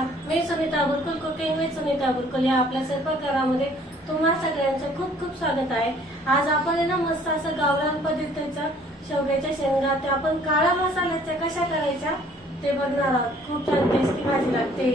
नमस्कार, मी Sunita बुरकुल cooking with Sunita बुरकुल या आपल्या स्वयंपाकघरामध्ये तुम्हा सगळ्यांचं खूप खूप स्वागत आहे। आज आपण ना मस्त असं गावरान पद्धतीचं शेवग्याच्या शेंगा ते आपण काळा मसाल्याच्या कशा करायच्या ते बघणार आहोत। खूप छान टेस्टी भाजी लागते।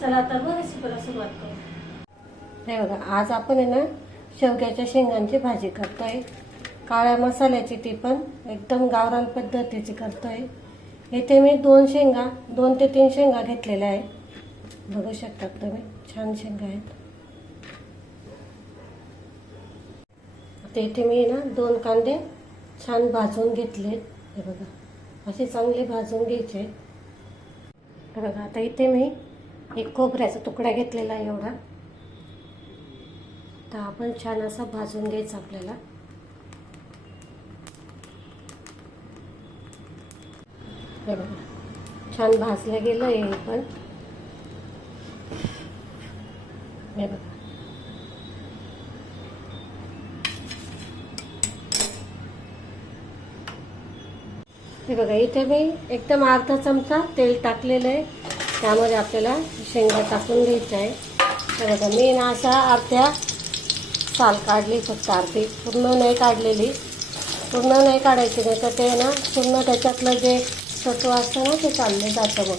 चला तर मग रेसिपीला सुरुवात करू। हे बघा, आज आपण ना शेवग्याच्या शेंगांची भाजी करतोय, काळ्या मसाल्याची, ती पण एकदम गावरान पद्धतीची करतोय। इथे मी 2 ते 3 शेंगा घेतलेल्या आहे, बघू शकता तुम्ही, छान शेंगा आहेत। आता इथे मी ना 2 कांदे छान भाजून घेतले, हे बघा, असे चांगले भाजून घ्यायचे। हे बघा, आता इथे मी एक खोबऱ्याचा तुकडा घेतलेला आहे एवढा, तर आपण छान असा भाजून घ्यायचा आपल्याला। हे बघा, छान भाजलं गेलं हे पण। हे बघा, हे बघा, इथे मी एकदम अर्धा चमचा तेल टाकलेलं आहे, त्यामध्ये आपल्याला शेंगा टाकून घ्यायच्या आहे। हे बघा, मी ना अशा अर्ध्या साल काढली, फक्त अर्धी, पूर्ण नाही काढलेली, पूर्ण नाही काढायची, नाही तर ते ना पूर्ण त्याच्यातलं जे सत्व असतं ना ते चालले जातं। मग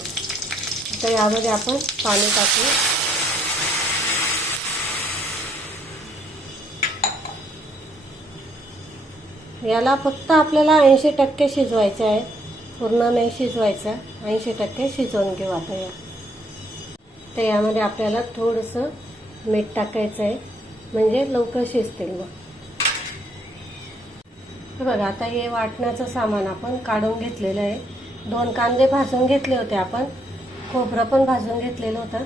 तर यामध्ये आपण पाणी टाकू। याला फक्त आपल्याला 80% शिजवायचं आहे, पूर्ण नाही शिजवायचं, 80% शिजवून घेऊ आता या। तर यामध्ये आपल्याला थोडंसं मीठ टाकायचं आहे, म्हणजे लवकर शिजतील। मग बघा, आता हे वाटण्याचं सामान आपण काढून घेतलेलं आहे। 2 कांदे भाजून घेतले होते आपण, खोबरं पण भाजून घेतलेलं होतं,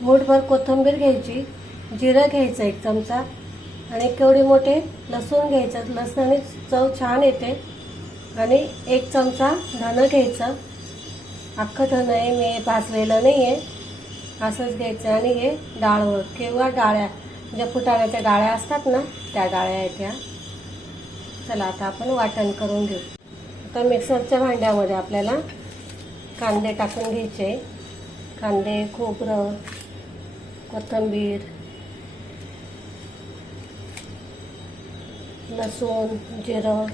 मूठभर कोथिंबीर घ्यायची, जिरं घ्यायचं 1 चमचा, आणि केवढे मोठे लसूण घ्यायचं, लसणाने चव छान येते, आणि 1 चमचा धनं घ्यायचं, अख्खं धनं आहे, मी भाजलेलं नाही आहे, असंच घ्यायचं। आणि हे डाळवं किंवा डाळ्या, ज्या फुटाण्याच्या डाळ्या असतात ना त्या डाळ्या आहेत त्या। चला आता आपण वाटण करून घेऊ। आता मिक्सरच्या भांड्यामध्ये आपल्याला कांदे टाकून घ्यायचे, कांदे, खोबरं, कोथिंबीर, लसूण, जिरं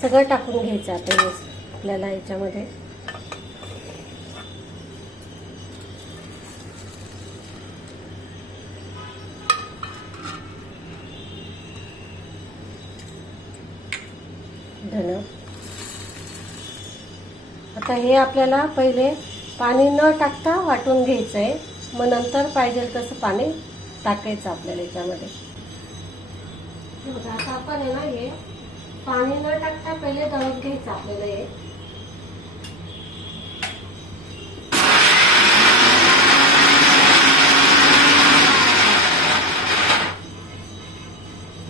सगळं टाकून घ्यायचं आता हे आपल्याला याच्यामध्ये। धनं, आता हे आपल्याला पहिले पाणी न टाकता वाटून घ्यायचं आहे, मग नंतर पाहिजे तसं पाणी टाकायचं आपल्याला याच्यामध्ये। आता आपण आहे ना हे पाणी न टाकता पहिले दळून घ्यायचं आपल्याला हे।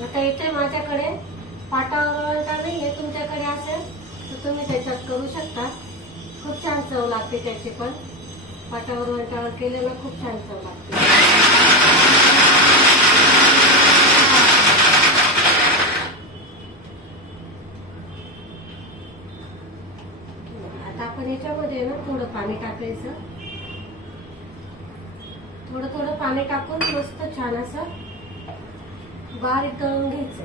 आता इथे माझ्याकडे पाटावर नाही आहे, तुमच्याकडे असेल तर तुम्ही त्याच्यात करू शकता, खूप छान चव लागते त्याची पण। पाटावर वंटावर केलेलं खूप छान चव लागते। आता आपण याच्यामध्ये ना थोडं पाणी टाकायचं, थोडं थोडं पाणी टाकून मस्त छान असं बारीक दळून घ्यायचं।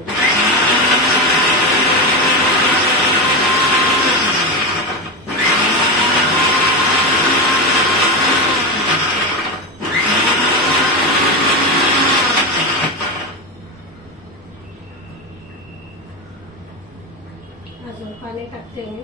अजून पाणी टाकते मी।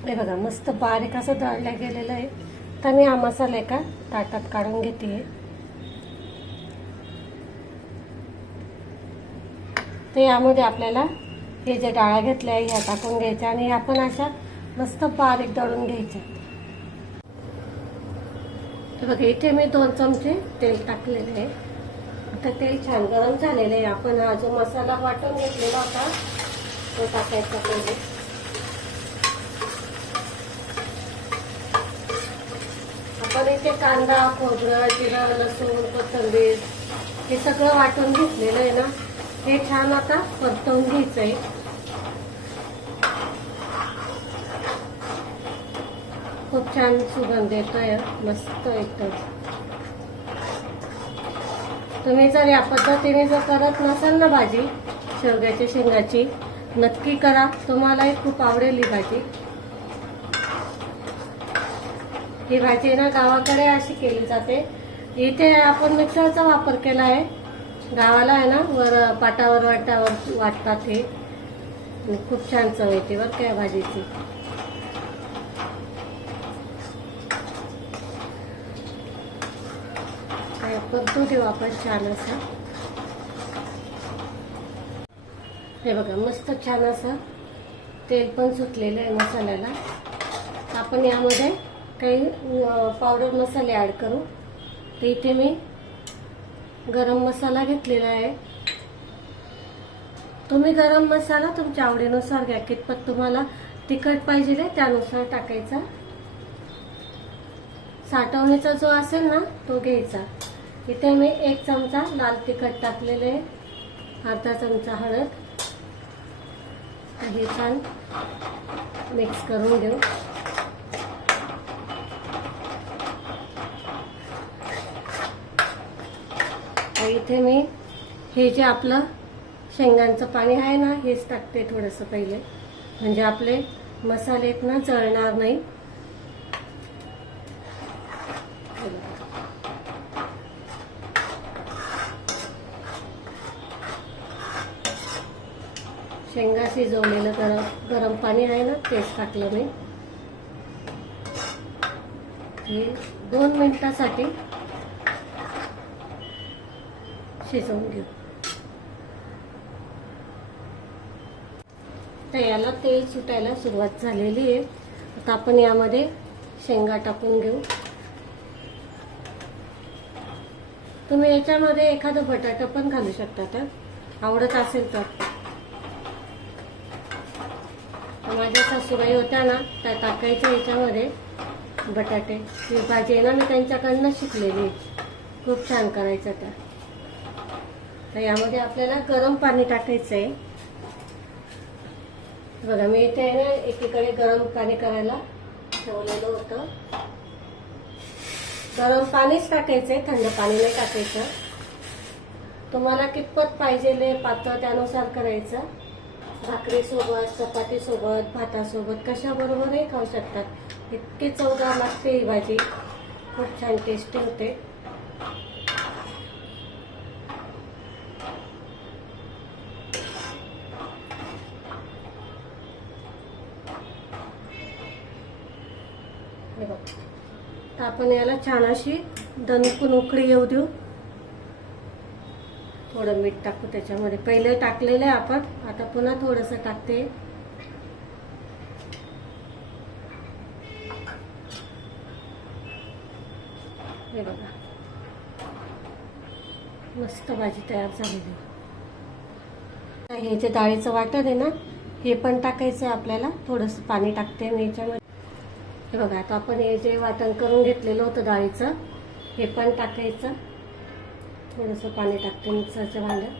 हे बघा, मस्त बारीक असं दळलं गेलेलं आहे। तर मी हा मसाला एका ताटात काढून घेते। तर यामध्ये आपल्याला हे जे डाळ्या घेतल्या आहे ह्या टाकून घ्यायच्या, आणि ह्या पण अशा मस्त बारीक दळून घ्यायच्या। तर बघा, इथे मी 2 चमचे तेल टाकलेले आहे। आता तेल छान गरम झालेलं आहे। आपण हा जो मसाला वाटून घेतलेला होता तो टाकायचा पहिले. आपण इथे कांदा, खोबरं, जिरं, लसूण, कोथिंबीर हे सगळं वाटून घेतलेलं आहे ना. हे छान आता परतवून घ्यायचंय. खूप छान सुगंध येतोय, मस्त एकदम. तुम्ही जर या पद्धतीने जर करत नसाल ना भाजी शेवग्याच्या शेंगाची, नक्की करा, तुम्हालाही खूप आवडेल ही भाजी. ही भाजी ना गावाकडे अशी केली जाते. इथे आपण मिक्सरचा वापर केला आहे. गावाला आहे ना वर पाटावर वाटावर वाटतात हे, आणि खूप छान चव येते बरं काय भाजीची. परतू देऊ आपण छान असं. हे बघा मस्त छान असं तेल पण सुटलेलं आहे मसाल्याला. आपण यामध्ये काही पावडर मसाले ॲड करू. तर इथे मी गरम मसाला घेतलेला आहे. तुम्ही गरम मसाला तुमच्या आवडीनुसार घ्या, कितपत तुम्हाला तिखट पाहिजे त्यानुसार टाकायचा. साठवणीचा जो असेल ना तो घ्यायचा. इथे मी 1 चमचा लाल तिखट टाकलेले, अर्धा चमचा हळद. हे छान मिक्स करून घेऊ. इथे मी हे जे आपलं शेंगांचं पाणी आहे ना हेच टाकते थोडंसं पहिले, म्हणजे आपले मसाले ना जळणार नाही. शेंगा शिजवलेलं गरम पाणी आहे ना तेच टाकलं मी. हे 2 मिनिटासाठी शिजवून घेऊ. तर याला तेल सुटायला सुरुवात झालेली आहे. आता आपण यामध्ये शेंगा टाकून घेऊ. तुम्ही याच्यामध्ये एखादं बटाटा पण घालू शकता तर आवडत असेल तर. माझ्या सासूबाई होत्या ना त्या टाकायच्या याच्यामध्ये बटाटे. ही भाजी आहे ना मी त्यांच्याकडनं शिकलेली, खूप छान करायचं त्या. तर यामध्ये आपल्याला गरम पाणी टाकायचं आहे. बघा मी इथे ना एकीकडे गरम पाणी करायला ठेवलेलं होतं. गरम पाणीच टाकायचंय, थंड पाणी नाही टाकायचं. तुम्हाला कितपत पाहिजे पातळ त्यानुसार करायचं. भाकरी सोबत, चपाती सोबत, भातासोबत कशाबरोबरही खाऊ शकतात. इतकी चवदार लागते ही भाजी, खूप छान टेस्टी होते. तर आपण याला छान अशी दणकून उकळी येऊ देऊ. थोडं मीठ टाकू त्याच्यामध्ये. पहिले टाकलेलं आहे आपण, आता पुन्हा थोडंसं टाकते. हे बघा मस्त भाजी तयार झालेली. हे जे डाळीचं वाटण आहे ना हे पण टाकायचं आहे आपल्याला. थोडंसं पाणी टाकते मी याच्यामध्ये. हे बघा आता आपण हे जे वाटण करून घेतलेलं होतं डाळीचं हे पण टाकायचं. थोडंसं पाणी टाकते मिक्सरच्या भांड्यात.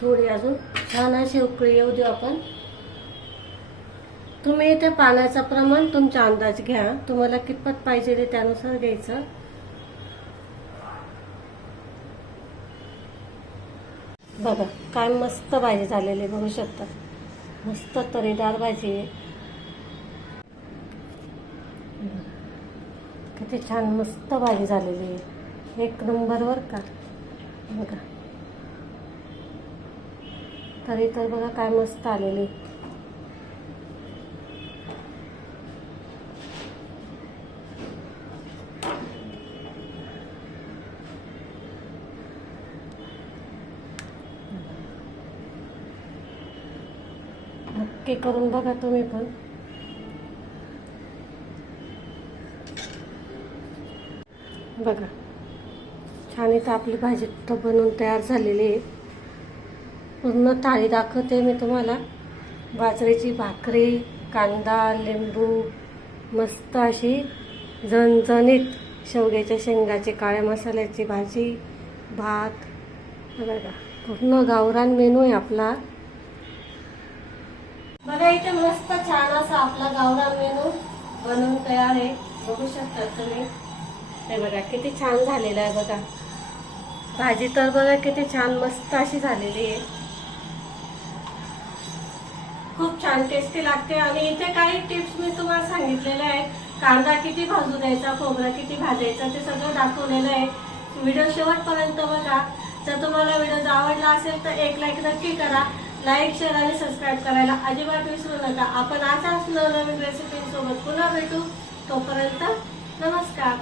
थोडी अजून छान अशी उकळी येऊ देऊ आपण. तुम्ही इथे पाण्याचं प्रमाण तुमचा अंदाज घ्या, तुम्हाला कितपत पाहिजे त्यानुसार घ्यायचं. बघा काय मस्त भाजी झालेली बघू शकता. मस्त तरीदार भाजी आहे. किती छान मस्त भाजी झालेली आहे, 1 नंबर वर का. बघा तरी तर बघा काय मस्त आलेली. नक्की करून बघा तुम्ही पण. बघा छान इथं आपली भाजी तर बनवून तयार झालेली आहे. पूर्ण थाळी दाखवते मी तुम्हाला. बाजरीची भाकरी, कांदा, लिंबू, मस्त अशी झणझणीत शेवग्याच्या शेंगाची काळ्या मसाल्याची भाजी, भात. बघा पूर्ण गावरान मेनू आहे आपला. बघा इथे मस्त छान असा आपला गावरान मेनू बनवून तयार आहे. बघू शकता तुम्ही. ते बघा किती छान झालेलं आहे. बघा भाजी तर बघा किती छान मस्त अशी झालेली आहे. खूप छान टेस्टी लागते. आणि इथे काही टिप्स मी तुम्हाला सांगितलेल्या आहेत. कांदा किती भाजू द्यायचा, खोबरं किती भाजायचं ते सगळं दाखवलेलं आहे. व्हिडिओ शेवटपर्यंत बघा. जर तुम्हाला व्हिडिओ आवडला असेल तर एक लाईक नक्की करा. लाईक, शेअर आणि सबस्क्राईब करायला अजिबात विसरू नका. आपण अशाच नवनवीन रेसिपीसोबत पुन्हा भेटू. तोपर्यंत नमस्कार.